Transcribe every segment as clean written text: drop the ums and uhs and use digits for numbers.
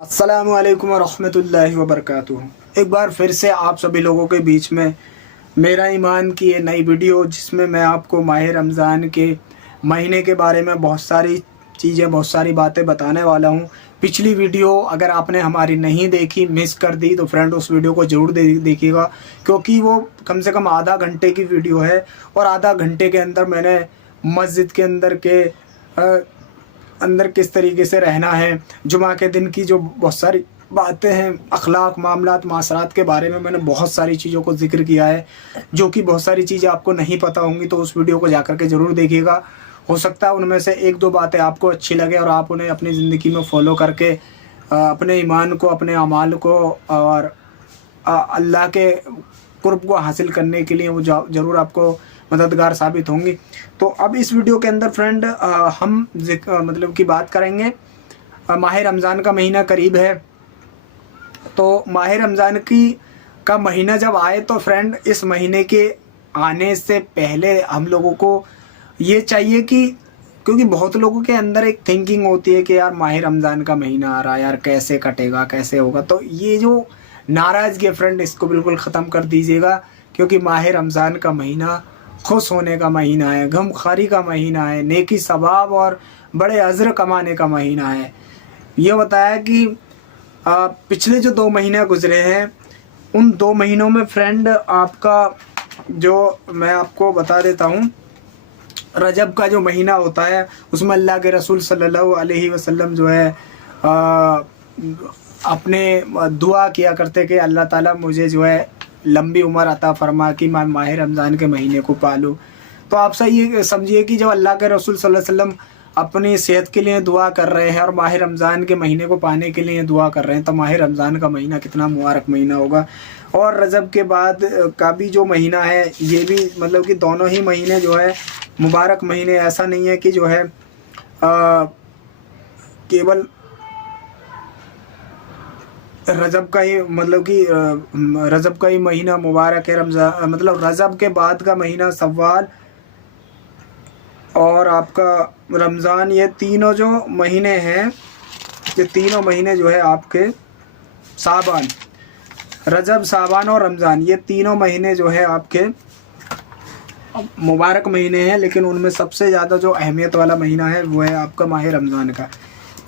अस्सलामुअलैकुम वरहमतुल्लाहि वबरकातुहू। एक बार फिर से आप सभी लोगों के बीच में मेरा ईमान की ये नई वीडियो, जिसमें मैं आपको माह रमज़ान के महीने के बारे में बहुत सारी चीज़ें, बहुत सारी बातें बताने वाला हूँ। पिछली वीडियो अगर आपने हमारी नहीं देखी, मिस कर दी, तो फ्रेंड उस वीडियो को ज़रूर देखिएगा, क्योंकि वो कम से कम आधा घंटे की वीडियो है। और आधा घंटे के अंदर मैंने मस्जिद के अंदर किस तरीके से रहना है, जुमा के दिन की जो बहुत सारी बातें हैं, अखलाक, मामलात, मासरात के बारे में मैंने बहुत सारी चीज़ों को ज़िक्र किया है, जो कि बहुत सारी चीज़ें आपको नहीं पता होंगी। तो उस वीडियो को जाकर के ज़रूर देखिएगा। हो सकता है उनमें से एक दो बातें आपको अच्छी लगे और आप उन्हें अपनी ज़िंदगी में फ़ॉलो करके अपने ईमान को, अपने अमाल को और अल्लाह के कुर्ब को हासिल करने के लिए वो ज़रूर आपको मददगार साबित होंगी। तो अब इस वीडियो के अंदर फ्रेंड हम मतलब की बात करेंगे। माह रमज़ान का महीना करीब है, तो माह रमज़ान का महीना जब आए तो फ्रेंड इस महीने के आने से पहले हम लोगों को ये चाहिए कि, क्योंकि बहुत लोगों के अंदर एक थिंकिंग होती है कि यार माह रमज़ान का महीना आ रहा है, यार कैसे कटेगा, कैसे होगा। तो ये जो नाराज़गी है फ्रेंड, इसको बिल्कुल ख़त्म कर दीजिएगा, क्योंकि माह रमज़ान का महीना खुश होने का महीना है, गमखारी का महीना है, नेकी सवाब और बड़े अज़्र कमाने का महीना है। ये बताया कि पिछले जो 2 महीने गुजरे हैं, उन 2 महीनों में फ्रेंड आपका, जो मैं आपको बता देता हूँ, रजब का जो महीना होता है उसमें अल्लाह के रसूल सल्लल्लाहु अलैहि वसल्लम जो है अपने दुआ किया करते कि अल्लाह ताला मुझे जो है लंबी उम्र अता फरमा कि मैं माह रमज़ान के महीने को पालूँ। तो आप सही ये समझिए कि जब अल्लाह के रसूल सल्लल्लाहु अलैहि वसल्लम अपनी सेहत के लिए दुआ कर रहे हैं और माह रमज़ान के महीने को पाने के लिए दुआ कर रहे हैं, तो माह रमज़ान का महीना कितना मुबारक महीना होगा। और रजब के बाद का भी जो महीना है, ये भी मतलब कि दोनों ही महीने जो है मुबारक महीने। ऐसा नहीं है कि जो है केवल रजब का ही, मतलब कि रजब का ही महीना मुबारक है। रमज़ान मतलब रजब के बाद का महीना सव्वाल और आपका रमज़ान, ये तीनों जो महीने हैं, ये तीनों महीने जो है आपके साबान, रजब, साबान और रमज़ान, ये तीनों महीने जो है आपके मुबारक महीने हैं। लेकिन उनमें सबसे ज़्यादा जो अहमियत वाला महीना है वो है आपका माह रमज़ान का।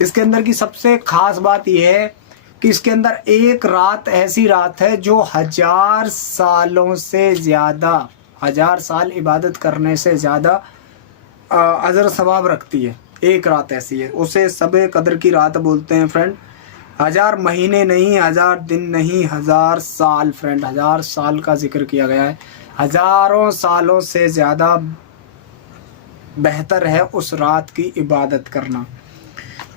इसके अंदर की सबसे ख़ास बात यह है कि इसके अंदर एक रात ऐसी रात है जो 1000 सालों से ज़्यादा, 1000 साल इबादत करने से ज़्यादा अजर सवाब रखती है। एक रात ऐसी है, उसे सबे कदर की रात बोलते हैं फ्रेंड। 1000 महीने नहीं, 1000 दिन नहीं, 1000 साल फ्रेंड, 1000 साल का जिक्र किया गया है। हज़ारों सालों से ज़्यादा बेहतर है उस रात की इबादत करना।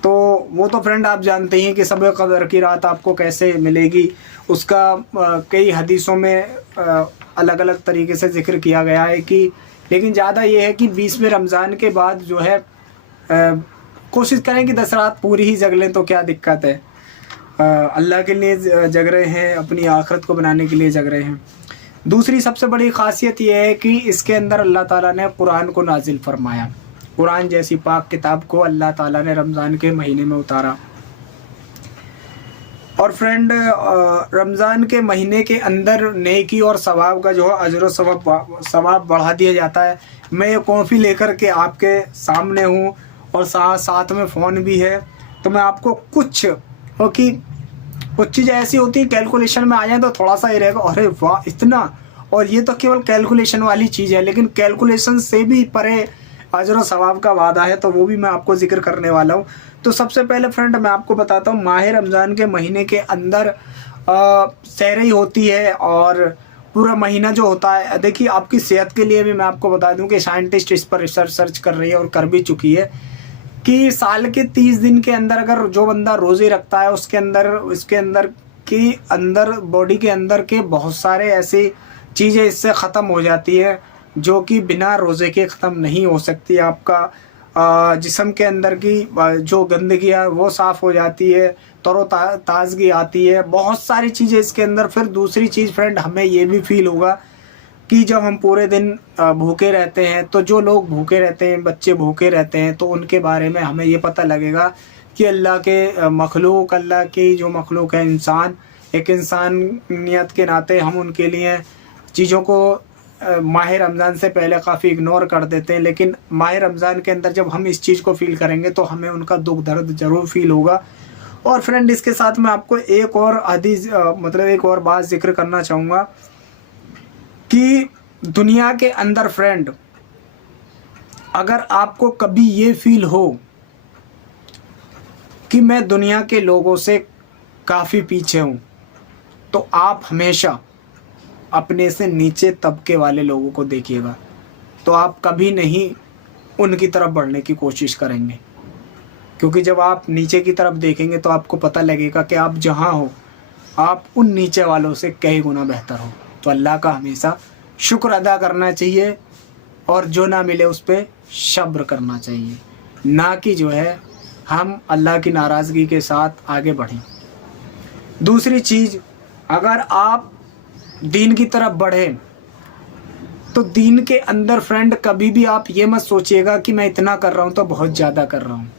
तो वो तो फ्रेंड आप जानते हैं कि सब कदर की रात आपको कैसे मिलेगी, उसका कई हदीसों में अलग अलग तरीके से जिक्र किया गया है कि, लेकिन ज़्यादा ये है कि 20वें रमज़ान के बाद जो है कोशिश करें कि 10 रात पूरी ही जग लें, तो क्या दिक्कत है। अल्लाह के लिए जग रहे हैं, अपनी आखिरत को बनाने के लिए जग रहे हैं। दूसरी सबसे बड़ी ख़ासियत यह है कि इसके अंदर अल्लाह ताला ने कुरान को नाजिल फरमाया। कुरान जैसी पाक किताब को अल्लाह ताला ने रमज़ान के महीने में उतारा। और फ्रेंड रमज़ान के महीने के अंदर नेकी और सवाब का जो है अजर सवाब बढ़ा दिया जाता है। मैं ये कॉफ़ी लेकर के आपके सामने हूँ और साथ में फ़ोन भी है, तो मैं आपको कुछ, क्योंकि कुछ चीज़ें ऐसी होती हैं कैलकुलेशन में आ जाए तो थोड़ा सा ये रहेगा, अरे वाह इतना, और ये तो केवल कैलकुलेशन वाली चीज़ है, लेकिन कैलकुलेशन से भी परे अजर और सवाब का वादा है, तो वो भी मैं आपको जिक्र करने वाला हूँ। तो सबसे पहले फ्रेंड मैं आपको बताता हूँ, माह रमज़ान के महीने के अंदर सहरी होती है और पूरा महीना जो होता है, देखिए आपकी सेहत के लिए भी मैं आपको बता दूँ कि साइंटिस्ट इस पर रिसर्च कर रही है और कर भी चुकी है कि साल के 30 दिन के अंदर अगर जो बंदा रोज़े रखता है, उसके अंदर बॉडी के अंदर के बहुत सारे ऐसी चीज़ें इससे ख़त्म हो जाती है जो कि बिना रोज़े के ख़त्म नहीं हो सकती। आपका जिस्म के अंदर की जो गंदगी है वो साफ़ हो जाती है, ताज़गी आती है, बहुत सारी चीज़ें इसके अंदर। फिर दूसरी चीज़ फ्रेंड, हमें ये भी फील होगा कि जब हम पूरे दिन भूखे रहते हैं, तो जो लोग भूखे रहते हैं, बच्चे भूखे रहते हैं, तो उनके बारे में हमें ये पता लगेगा कि अल्लाह के मखलूक, अल्लाह की जो मखलूक है इंसान, एक इंसानियत के नाते हम उनके लिए चीज़ों को माह रमज़ान से पहले काफ़ी इग्नोर कर देते हैं, लेकिन माह रमज़ान के अंदर जब हम इस चीज़ को फ़ील करेंगे तो हमें उनका दुख दर्द ज़रूर फ़ील होगा। और फ्रेंड, इसके साथ मैं आपको एक और हदीस मतलब एक और बात ज़िक्र करना चाहूँगा कि दुनिया के अंदर फ्रेंड, अगर आपको कभी ये फ़ील हो कि मैं दुनिया के लोगों से काफ़ी पीछे हूँ, तो आप हमेशा अपने से नीचे तबके वाले लोगों को देखिएगा, तो आप कभी नहीं उनकी तरफ बढ़ने की कोशिश करेंगे। क्योंकि जब आप नीचे की तरफ देखेंगे तो आपको पता लगेगा कि आप जहाँ हो, आप उन नीचे वालों से कई गुना बेहतर हो। तो अल्लाह का हमेशा शुक्र अदा करना चाहिए और जो ना मिले उस पर सब्र करना चाहिए, ना कि जो है हम अल्लाह की नाराज़गी के साथ आगे बढ़ें। दूसरी चीज़, अगर आप दीन की तरफ बढ़ें तो दीन के अंदर फ्रेंड कभी भी आप ये मत सोचिएगा कि मैं इतना कर रहा हूँ तो बहुत ज़्यादा कर रहा हूँ।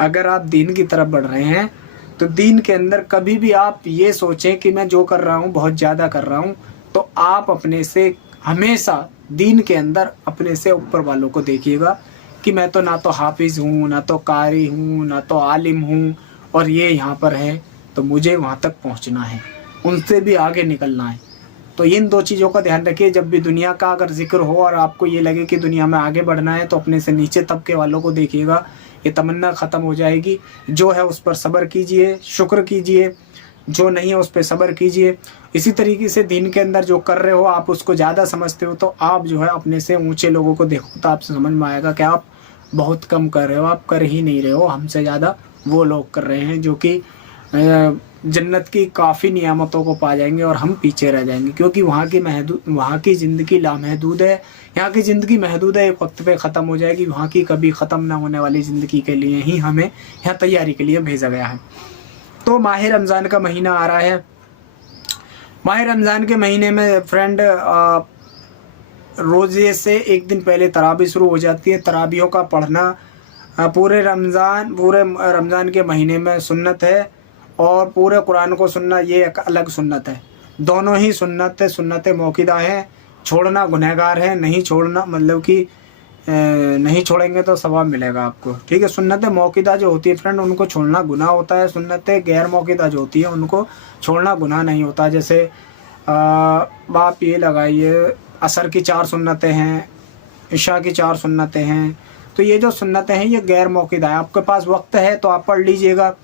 अगर आप दीन की तरफ बढ़ रहे हैं तो दीन के अंदर कभी भी आप ये सोचें कि मैं जो कर रहा हूँ बहुत ज़्यादा कर रहा हूँ, तो आप अपने से हमेशा दीन के अंदर अपने से ऊपर वालों को देखिएगा कि मैं तो ना तो हाफिज़ हूँ, ना तो कारी हूँ, ना तो आलिम हूँ, और ये यहाँ पर है तो मुझे वहाँ तक पहुँचना है, उनसे भी आगे निकलना है। तो इन दो चीज़ों का ध्यान रखिए। जब भी दुनिया का अगर जिक्र हो और आपको ये लगे कि दुनिया में आगे बढ़ना है, तो अपने से नीचे तबके वालों को देखिएगा, ये तमन्ना ख़त्म हो जाएगी। जो है उस पर सब्र कीजिए, शुक्र कीजिए, जो नहीं है उस पर सब्र कीजिए। इसी तरीके से दीन के अंदर जो कर रहे हो आप उसको ज़्यादा समझते हो, तो आप जो है अपने से ऊँचे लोगों को देखो तो आपसे समझ में आएगा कि आप बहुत कम कर रहे हो, आप कर ही नहीं रहे हो। हमसे ज़्यादा वो लोग कर रहे हैं जो कि जन्नत की काफ़ी नियामतों को पा जाएंगे और हम पीछे रह जाएंगे, क्योंकि वहाँ की ज़िंदगी लामहदूद है। यहाँ की ज़िंदगी महदूद है, एक वक्त पे ख़त्म हो जाएगी। वहाँ की कभी ख़त्म ना होने वाली ज़िंदगी के लिए ही हमें यहाँ तैयारी के लिए भेजा गया है। तो माह रमज़ान का महीना आ रहा है। माह रमज़ान के महीने में फ्रेंड रोज़े से एक दिन पहले तरावी शुरू हो जाती है। तरावियों का पढ़ना पूरे रमज़ान के महीने में सुन्नत है, और पूरे कुरान को सुनना ये एक अलग सुन्नत है। दोनों ही सुन्नत मौक़िदा है। छोड़ना गुनहगार है, नहीं छोड़ना मतलब कि नहीं छोड़ेंगे तो सवाब मिलेगा आपको, ठीक है। सुन्नत मौक़िदा जो होती है फ्रेंड, उनको छोड़ना गुनाह होता है। सुन्नत गैर मौक़िदा जो होती है उनको छोड़ना गुनाह नहीं होता। जैसे आप ये लगाइए, असर की 4 सुन्नतें हैं, इशा की 4 सुन्नतें हैं। तो ये जो सुन्नतें हैं ये गैर मौक़िदा है। आपके पास वक्त है तो आप पढ़ लीजिएगा,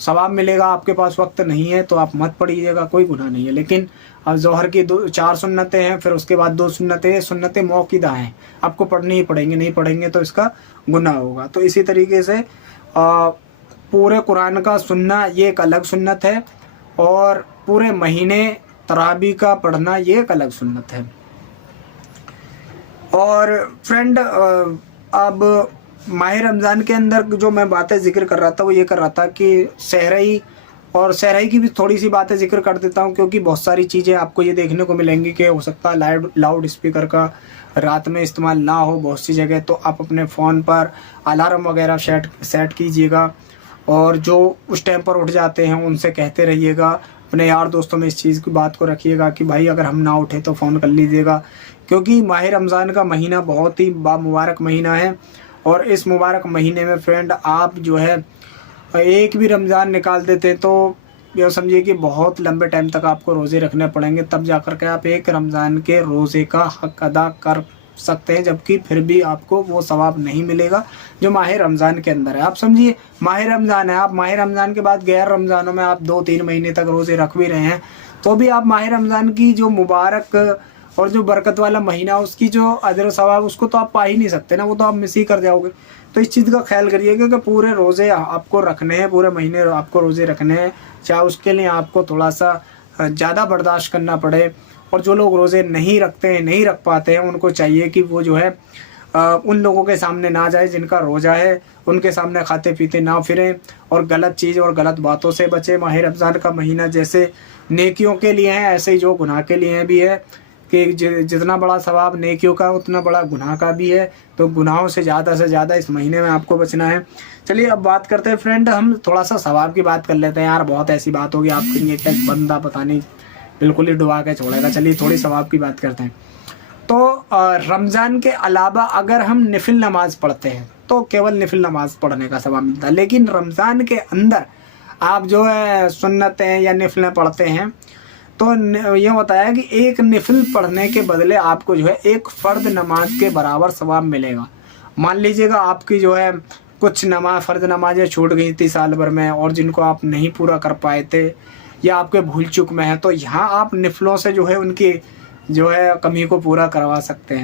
सवाब मिलेगा। आपके पास वक्त नहीं है तो आप मत पढ़िएगा, कोई गुनाह नहीं है। लेकिन अब ज़ोहर की 4 सुन्नतें हैं, फिर उसके बाद 2 सुन्नतें, सुन्नतें मौक़िदा हैं, आपको पढ़नी ही पड़ेंगे, नहीं पढ़ेंगे तो इसका गुनाह होगा। तो इसी तरीके से पूरे कुरान का सुनना ये एक अलग सुन्नत है, और पूरे महीने तरावी का पढ़ना ये एक अलग सुन्नत है। और फ्रेंड अब माह रमज़ान के अंदर जो मैं बातें जिक्र कर रहा था वो ये कर रहा था कि सहराई की भी थोड़ी सी बातें जिक्र कर देता हूँ, क्योंकि बहुत सारी चीज़ें आपको ये देखने को मिलेंगी कि हो सकता है लाउड स्पीकर का रात में इस्तेमाल ना हो बहुत सी जगह, तो आप अपने फ़ोन पर अलार्म वगैरह सेट कीजिएगा, और जो उस टाइम पर उठ जाते हैं उनसे कहते रहिएगा। अपने यार दोस्तों में इस चीज़ की बात को रखिएगा कि भाई अगर हम ना उठे तो फ़ोन कर लीजिएगा, क्योंकि माह रमज़ान का महीना बहुत ही बामुबारक महीना है। और इस मुबारक महीने में फ्रेंड आप जो है एक भी रमज़ान निकाल देते हैं तो ये समझिए कि बहुत लंबे टाइम तक आपको रोज़े रखने पड़ेंगे, तब जाकर के आप एक रमज़ान के रोज़े का हक़ अदा कर सकते हैं, जबकि फिर भी आपको वो सवाब नहीं मिलेगा जो माह रमज़ान के अंदर है। आप समझिए माह रमज़ान है, आप माह रमज़ान के बाद गैर रमज़ानों में आप 2-3 महीने तक रोज़े रख भी रहे हैं, तो भी आप माह रमज़ान की जो मुबारक और जो बरकत वाला महीना उसकी जो अजर सवाब उसको तो आप पा ही नहीं सकते ना, वो तो आप मिस ही कर जाओगे। तो इस चीज़ का ख्याल करिएगा कि पूरे रोज़े आपको रखने हैं, पूरे महीने आपको रोज़े रखने हैं, चाहे उसके लिए आपको थोड़ा सा ज़्यादा बर्दाश्त करना पड़े। और जो लोग रोज़े नहीं रखते हैं, नहीं रख पाते हैं, उनको चाहिए कि वो जो है उन लोगों के सामने ना जाए जिनका रोज़ा है, उनके सामने खाते पीते ना फिरें और गलत चीज़ और गलत बातों से बचें। माह रमज़ान का महीना जैसे नेकियों के लिए है, ऐसे ही जो गुनाह के लिए भी है, कि जितना बड़ा सवाब नेकियों का उतना बड़ा गुनाह का भी है, तो गुनाहों से ज़्यादा इस महीने में आपको बचना है। चलिए अब बात करते हैं फ्रेंड, हम थोड़ा सा सवाब की बात कर लेते हैं। यार बहुत ऐसी बात होगी आपके लिए क्या बंदा पता नहीं बिल्कुल ही डुबा के छोड़ेगा। चलिए थोड़ी सवाब की बात करते हैं। तो रमज़ान के अलावा अगर हम नफिल नमाज पढ़ते हैं तो केवल नफिल नमाज पढ़ने का सवाब मिलता है, लेकिन रमज़ान के अंदर आप जो है सुन्नतें या नफिलें पढ़ते हैं तो ये होता है कि एक नफिल पढ़ने के बदले आपको जो है एक फ़र्द नमाज के बराबर सवाब मिलेगा। मान लीजिएगा आपकी जो है कुछ फ़र्द नमाजें छूट गई थी साल भर में और जिनको आप नहीं पूरा कर पाए थे या आपके भूल चूक में है, तो यहाँ आप नफिलों से जो है उनकी जो है कमी को पूरा कर सकते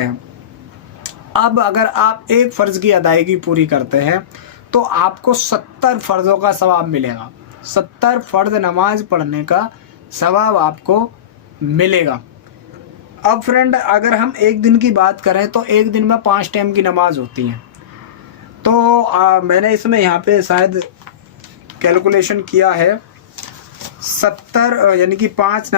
हैं। अब अगर आप एक फ़र्ज़ की अदायगी पूरी करते हैं तो आपको 70 फ़र्ज़ों का सवाब मिलेगा। 70 फ़र्ज़ नमाज पढ़ने का सवाब आपको मिलेगा। अब फ्रेंड अगर हम एक दिन की बात करें तो एक दिन में 5 टाइम की नमाज होती है। तो मैंने इसमें यहाँ पे शायद कैलकुलेशन किया है 70 यानी कि 5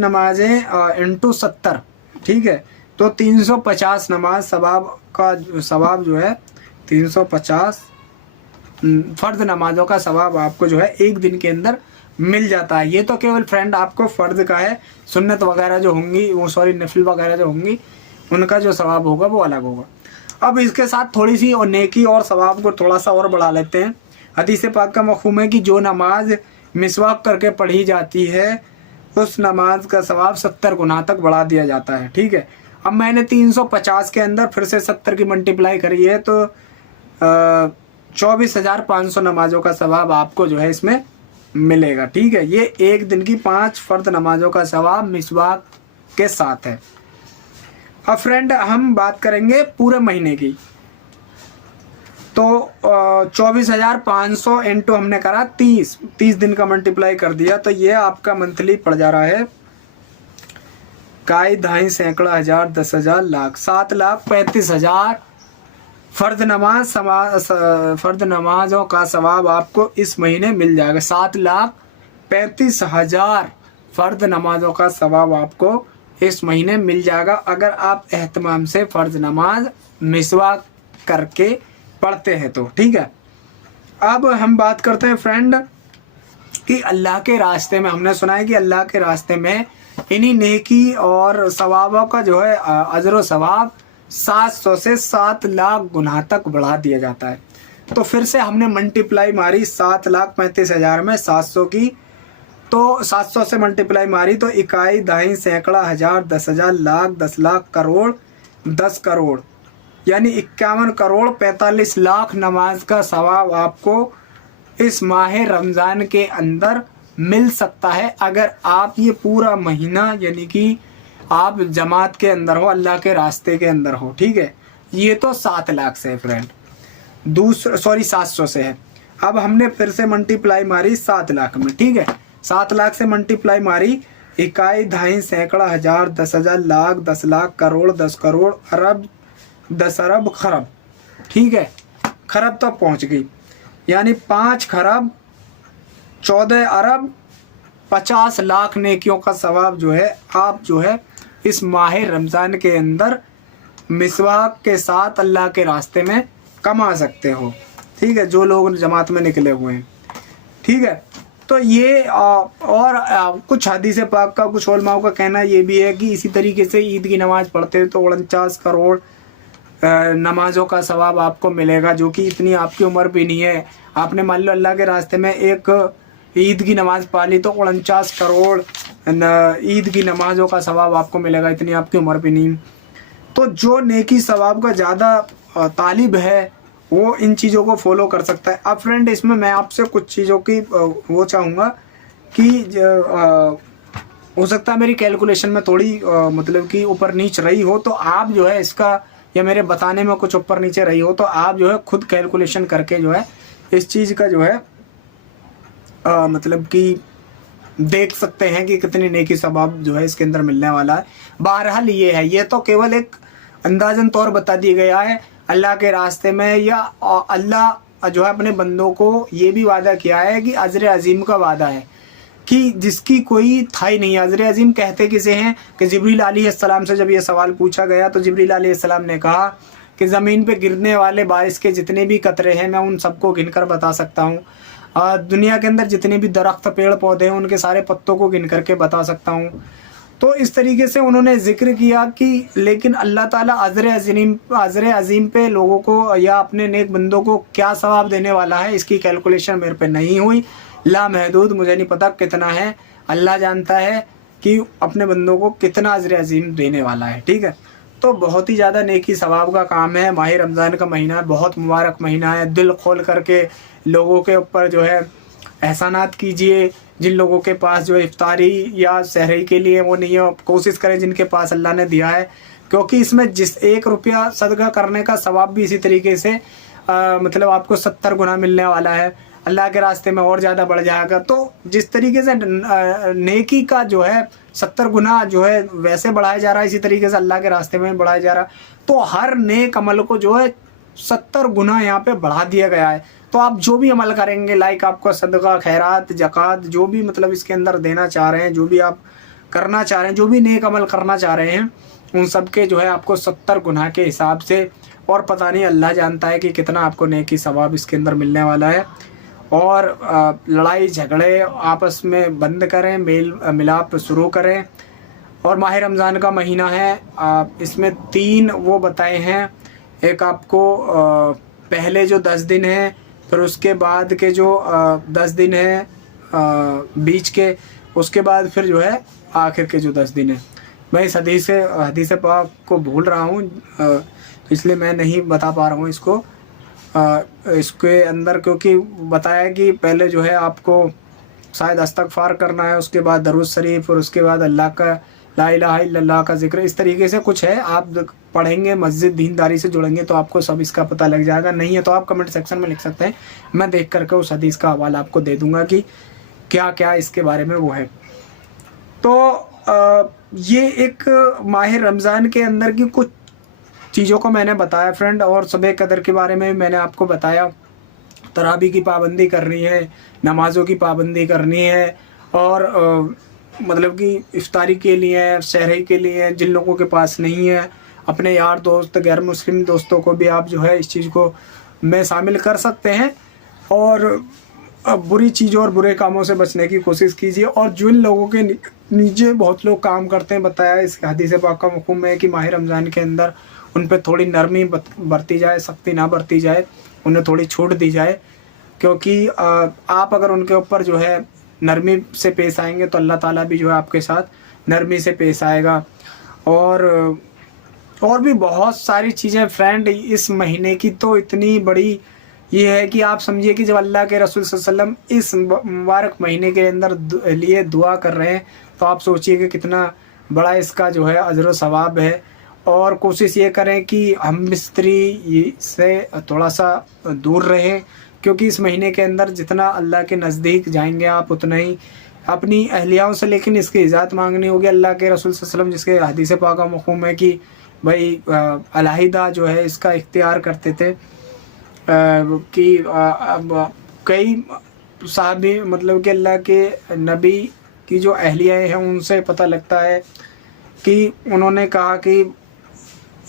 नमाजें इंटू 70, ठीक है, तो 350 नमाज सवाब जो है 350 फ़र्द नमाजों का सवाब आपको जो है एक दिन के अंदर मिल जाता है। ये तो केवल फ्रेंड आपको फ़र्द का है, सुन्नत वगैरह जो होंगी नफिल वगैरह जो होंगी उनका जो सवाब होगा वो अलग होगा। अब इसके साथ थोड़ी सी और नेकी और सवाब को थोड़ा सा और बढ़ा लेते हैं। हदीस पाक का मफ़हूम है कि जो नमाज मिसवाक करके पढ़ी जाती है उस नमाज का सवाब 70 गुना तक बढ़ा दिया जाता है, ठीक है। अब मैंने 350 के अंदर फिर से 70 की मल्टीप्लाई करी है तो 24,500 नमाजों का सवाब आपको जो है इसमें मिलेगा, ठीक है। ये एक दिन की 5 फ़र्द नमाजों का सवाब मिसवाक के साथ है। अब फ्रेंड हम बात करेंगे पूरे महीने की, तो 24,500 इंटू हमने करा 30 दिन का मल्टीप्लाई कर दिया तो ये आपका मंथली पड़ जा रहा है काई धाई सैकड़ा हजार 10,000 लाख 7,35,000 फ़र्द नमाजों का सवाब आपको इस महीने मिल जाएगा। 7,35,000 फ़र्द नमाजों का सवाब आपको इस महीने मिल जाएगा अगर आप एहतमाम से फ़र्ज नमाज मिसवाक करके पढ़ते हैं तो, ठीक है। अब हम बात करते हैं फ्रेंड कि अल्लाह के रास्ते में, हमने सुना है कि अल्लाह के रास्ते में इन्हीं नेकी और सवाबों का जो है अजर व सवाब 700 से 7 लाख गुना तक बढ़ा दिया जाता है। तो फिर से हमने मल्टीप्लाई मारी 7,35,000 में 700 की, तो 700 से मल्टीप्लाई मारी तो इकाई दाई सैकड़ा हजार 10,000 लाख 10 लाख करोड़ 10 करोड़ यानी 51 करोड़ 45 लाख नमाज का सवाब आपको इस माह रमज़ान के अंदर मिल सकता है अगर आप ये पूरा महीना यानी कि आप जमात के अंदर हो, अल्लाह के रास्ते के अंदर हो, ठीक है। ये तो 7 लाख से है फ्रेंड, 700 से है। अब हमने फिर से मल्टीप्लाई मारी 7 लाख में, ठीक है। 7 लाख से मल्टीप्लाई मारी इकाई धाई सैकड़ा हजार 10,000 लाख 10 लाख करोड़ 10 करोड़ अरब 10 अरब खरब, ठीक है। खरब तक पहुंच गई यानी 5 खरब 14 अरब 50 लाख नेकियों का सवाब जो है आप जो है इस माह रमज़ान के अंदर मिसवाक के साथ अल्लाह के रास्ते में कमा सकते हो, ठीक है, जो लोग जमात में निकले हुए हैं, ठीक है। तो ये और कुछ हदीस पाक का, कुछ उलमाओं का कहना ये भी है कि इसी तरीके से ईद की नमाज़ पढ़ते हैं तो 49 करोड़ नमाजों का सवाब आपको मिलेगा, जो कि इतनी आपकी उम्र भी नहीं है। आपने मान लो अल्लाह के रास्ते में एक ईद की नमाज़ पाली तो 49 करोड़ ईद की नमाजों का सवाब आपको मिलेगा, इतनी आपकी उम्र भी नहीं। तो जो नेकी सवाब का ज़्यादा तालिब है वो इन चीज़ों को फॉलो कर सकता है। अब फ्रेंड इसमें मैं आपसे कुछ चीज़ों की वो चाहूँगा कि हो सकता है मेरी कैलकुलेशन में थोड़ी मतलब कि ऊपर नीच रही हो, तो आप जो है इसका या मेरे बताने में कुछ ऊपर नीचे रही हो तो आप जो है खुद कैलकुलेशन करके जो है इस चीज़ का जो है मतलब कि देख सकते हैं कि कितनी नेकी सवाब जो है इसके अंदर मिलने वाला है। बहरहाल ये है, ये तो केवल एक अंदाजन तौर बता दिया गया है अल्लाह के रास्ते में, या अल्लाह जो है अपने बंदों को ये भी वादा किया है कि अजर अजीम का वादा है कि जिसकी कोई था ही नहीं। अज़र अज़ीम कहते किसे हैं कि जिब्रील अलैहिस्सलाम से जब ये सवाल पूछा गया तो जिब्रील अलैहिस्सलाम ने कहा कि ज़मीन पे गिरने वाले बारिश के जितने भी कतरे हैं मैं उन सबको गिनकर बता सकता हूँ। दुनिया के अंदर जितने भी दरख्त पेड़ पौधे हैं उनके सारे पत्तों को गिन करके बता सकता हूँ। तो इस तरीके से उन्होंने ज़िक्र किया कि लेकिन अल्लाह ताला अज़र अज़ीम पे लोगों को या अपने नेक बंदों को क्या सवाब देने वाला है इसकी कैलकुलेशन मेरे पे नहीं हुई। लामहदूद, मुझे नहीं पता कितना है, अल्लाह जानता है कि अपने बंदों को कितना अज़र अज़ीम देने वाला है। ठीक है, तो बहुत ही ज़्यादा नेकी सवाब का काम है। माह रमज़ान का महीना है, बहुत मुबारक महीना है। दिल खोल करके लोगों के ऊपर जो है एहसानात कीजिए। जिन लोगों के पास जो इफ्तारी या सहरी के लिए वो नहीं है, कोशिश करें जिनके पास अल्लाह ने दिया है, क्योंकि इसमें जिस 1 रुपया सदका करने का सवाब भी इसी तरीके से मतलब आपको 70 गुना मिलने वाला है, अल्लाह के रास्ते में और ज़्यादा बढ़ जाएगा। तो जिस तरीके से नेकी का जो है 70 गुना जो है वैसे बढ़ाया जा रहा है, इसी तरीके से अल्लाह के रास्ते में बढ़ाया जा रहा है। तो हर नेक अमल को जो है 70 गुना यहाँ पे बढ़ा दिया गया है। तो आप जो भी अमल करेंगे, लाइक आपको सदका, खैरात, ज़कात, जो भी मतलब इसके अंदर देना चाह रहे हैं, जो भी आप करना चाह रहे हैं, जो भी नेक अमल करना चाह रहे हैं, उन सब के जो है आपको 70 गुना के हिसाब से, और पता नहीं अल्लाह जानता है कि कितना आपको नेकी सवाब इसके अंदर मिलने वाला है। और लड़ाई झगड़े आपस में बंद करें, मेल मिलाप शुरू करें। और माह रमज़ान का महीना है, इसमें 3 वो बताए हैं। एक आपको पहले जो 10 दिन हैं, फिर उसके बाद के जो 10 दिन हैं बीच के, उसके बाद फिर जो है आखिर के जो 10 दिन हैं। मैं इस हदीस पाक को भूल रहा हूँ, इसलिए मैं नहीं बता पा रहा हूँ इसको इसके अंदर, क्योंकि बताया कि पहले जो है आपको शायद इस्तग़फ़ार करना है, उसके बाद दरूद शरीफ, और उसके बाद अल्लाह का ला इलाहा इल्लल्लाह का जिक्र, इस तरीके से कुछ है। आप पढ़ेंगे, मस्जिद दीनदारी से जुड़ेंगे तो आपको सब इसका पता लग जाएगा। नहीं है तो आप कमेंट सेक्शन में लिख सकते हैं, मैं देख करके उस हदीस का हवाला आपको दे दूंगा कि क्या क्या इसके बारे में वो है। तो ये एक माह रमज़ान के अंदर की कुछ चीज़ों को मैंने बताया फ्रेंड, और शब कदर के बारे में मैंने आपको बताया। तरावी की पाबंदी करनी है, नमाज़ों की पाबंदी करनी है, और मतलब कि इफ्तारी के लिए, सहरी के लिए जिन लोगों के पास नहीं है, अपने यार दोस्त, गैर मुस्लिम दोस्तों को भी आप जो है इस चीज़ को में शामिल कर सकते हैं। और बुरी चीज़ों और बुरे कामों से बचने की कोशिश कीजिए। और जिन लोगों के नीचे बहुत लोग काम करते हैं, बताया इस हदीस पाक का हुक्म है कि माह रमज़ान के अंदर उन पर थोड़ी नरमी बरती जाए, सख्ती ना बरती जाए, उन्हें थोड़ी छूट दी जाए। क्योंकि आप अगर उनके ऊपर जो है नरमी से पेश आएंगे तो अल्लाह ताला भी जो है आपके साथ नरमी से पेश आएगा। और भी बहुत सारी चीज़ें फ्रेंड इस महीने की तो इतनी बड़ी ये है कि आप समझिए कि जब अल्लाह के रसूल सल्लल्लाहु अलैहि वसल्लम इस मुबारक महीने के अंदर लिए दुआ कर रहे हैं, तो आप सोचिए कि कितना बड़ा इसका जो है अजर व सवाब है। और कोशिश ये करें कि हम मिस्त्री से थोड़ा सा दूर रहें, क्योंकि इस महीने के अंदर जितना अल्लाह के नज़दीक जाएंगे आप, उतना ही अपनी अहलियाओं से लेकिन इसकी इजाज़त मांगनी होगी। अल्लाह के रसूल सल्लल्लाहु अलैहि वसल्लम जिसके हदीस पाक का मफ़हूम है कि भाई अलहिदा जो है इसका इख्तियार करते थे, कि कई साहबी मतलब कि अल्लाह के नबी की जो अहलियाएँ हैं उनसे पता लगता है कि उन्होंने कहा कि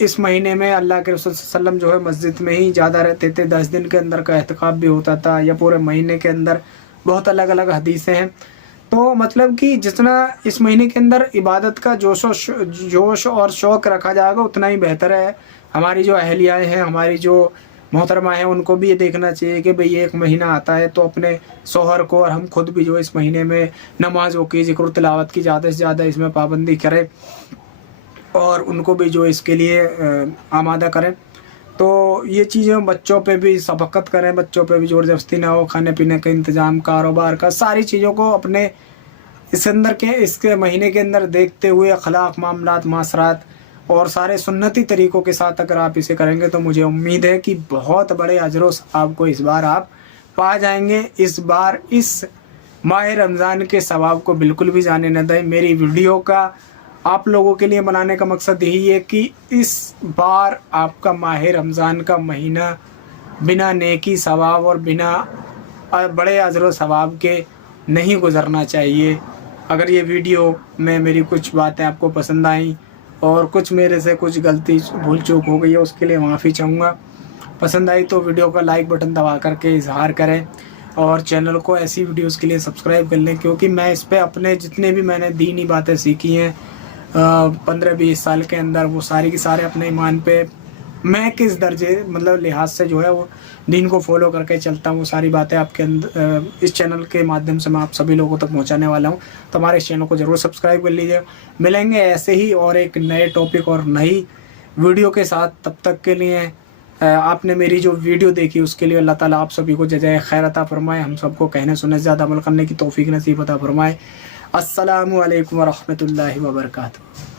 इस महीने में अल्लाह के रसूल सल्लल्लाहु अलैहि वसल्लम जो है मस्जिद में ही ज़्यादा रहते थे, 10 दिन के अंदर का एहतिकाफ भी होता था, या पूरे महीने के अंदर, बहुत अलग अलग हदीसें हैं। तो मतलब कि जितना इस महीने के अंदर इबादत का जोश और शौक़ रखा जाएगा उतना ही बेहतर है। हमारी जो अहलियाएँ हैं, हमारी जो मोहतरमा हैं, उनको भी ये देखना चाहिए कि भाई एक महीना आता है तो अपने शौहर को और हम खुद भी जो इस महीने में नमाज़ों की, ज़िक्र तिलावत की ज़्यादा से ज़्यादा इसमें पाबंदी करें, और उनको भी जो इसके लिए आमादा करें। तो ये चीज़ें बच्चों पे भी शफ़क़त करें, बच्चों पे भी ज़ोर ज़बरदस्ती ना हो, खाने पीने का इंतज़ाम, कारोबार का, सारी चीज़ों को अपने इस अंदर के इसके महीने के अंदर देखते हुए अखलाक, मामलात, मासरात और सारे सुन्नती तरीक़ों के साथ अगर आप इसे करेंगे तो मुझे उम्मीद है कि बहुत बड़े अजर आपको इस बार आप पा जाएंगे। इस बार इस माह रमज़ान के सवाब को बिल्कुल भी जाने न दें। मेरी वीडियो का आप लोगों के लिए बनाने का मकसद यही है कि इस बार आपका माह रमज़ान का महीना बिना नेकी सवाब और बिना बड़े अजर सवाब के नहीं गुजरना चाहिए। अगर ये वीडियो में मेरी कुछ बातें आपको पसंद आई और कुछ मेरे से कुछ गलती भूल चूक हो गई है उसके लिए माफ़ी चाहूँगा। पसंद आई तो वीडियो का लाइक बटन दबा करके इजहार करें और चैनल को ऐसी वीडियोस के लिए सब्सक्राइब कर लें, क्योंकि मैं इस पे अपने जितने भी मैंने दीनी बातें सीखी हैं 15-20 साल के अंदर, वो सारी की सारे अपने ईमान पे मैं किस दर्जे मतलब लिहाज से जो है वो दीन को फॉलो करके चलता हूँ, वो सारी बातें आपके अंदर इस चैनल के माध्यम से मैं आप सभी लोगों तक पहुँचाने वाला हूँ। तो हमारे इस चैनल को ज़रूर सब्सक्राइब कर लीजिए। मिलेंगे ऐसे ही और एक नए टॉपिक और नई वीडियो के साथ। तब तक के लिए आपने मेरी जो वीडियो देखी उसके लिए अल्लाह ताला आप सभी को जज़ाए खैर अता फरमाए, हम सबको कहने सुनने से ज़्यादा अमल करने की तौफीक नसीब अता फरमाए। अस्सलामु अलैकुम व रहमतुल्लाहि व बरकातुहू।